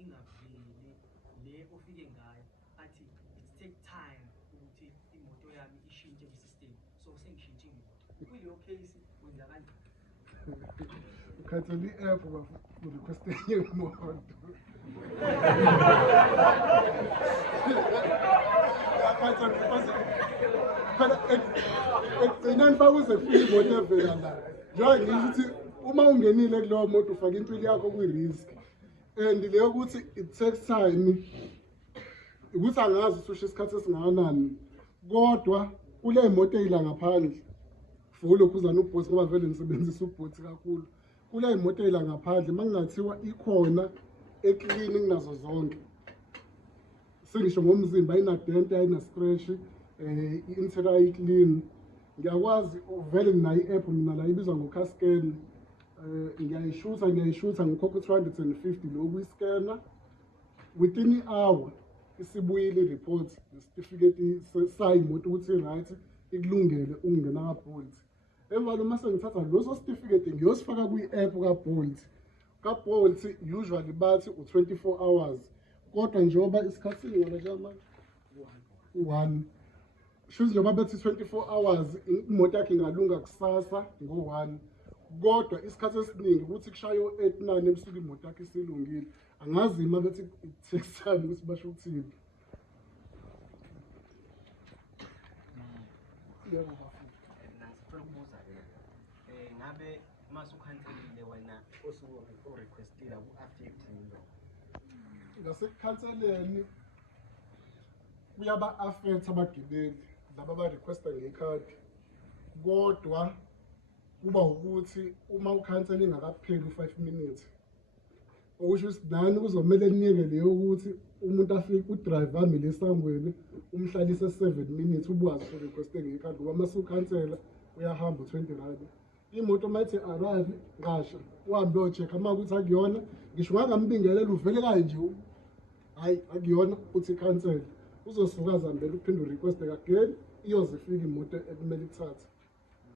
ingaveli le ofike ngayo athi it take time ukuthi imoto yami ishintshe kwi-system, so sengishintshe imoto. Kuleyo case wenza kanjani? Ukhathela i-app urequeste enye imoto. Ekugcineni fakuze kufike imoto evela la. Njengoba ngisho ukuthi uma ungenile kuleyo moto ufake impilo yakho kwi-risk. And leyo ukuthi it takes time ukuthi angazi ususho isikhathi esingakanani, kodwa kule moto ey'la ngaphandle for lokhuzana ubhothi ngoba vele nisebenzisa ubhothi kakhulu. Kule moto ey'la ngaphandle makungathiwa ikhona eklini kunazo zonke, sengisho ngomzimba ayinadente ayina-scratch, i-interior ayiclean, ngiyakwazi vele nginayo i-app mina la ibizwa ngo-Cascan. Ngiyayishutha ngikhokha 250 lokuyiskena, within i-hour isibuyile i-report nesitifiketi sayimoto ukuthi i-right ikulungele ukungena ka-Bolt. Emva uma sengithatha loso certificate ngiyosifaka kwi-app ka-Bolt usually bathi u-24 hours, kodwa njengoba isikhathi singaba njengamanje 1 shuthi njengoba bethi 24 hours imoto yakhe ingalunga kusasa ngo-1, kodwa isikhathi esiningi ukuthi kushaye o-8, 9 ebusuku imoto yakhe isilungile. Angazi ima bethi it takes time ukuthi basho ukuthini. Ngabe masukhanselile wena osurequestile ku-affect yini? Ngasekukhanseleni kuyaba-affect abagibeli laba abarequesta ngekhadi, kodwa kuba ukuthi uma ukhansela ingakapheli u5 minutes, okusho ukuthi nani kuzomele ninike leyo ukuthi umuntu afike udriver amile esangweni umhlalise 7 minutes ubwazi urequeste ngekhadi, ngoba mase ukhansela uyahamba u20 imoto mayithi arrive ngasho uhambe uyo-check uma ukuthi akuyona, ngisho ngangambingelela uvele kanje hayi akuyona uthi cancel, uzosuka zambele uphinde urequeste again iyoze ifike imoto ekumele ithathe.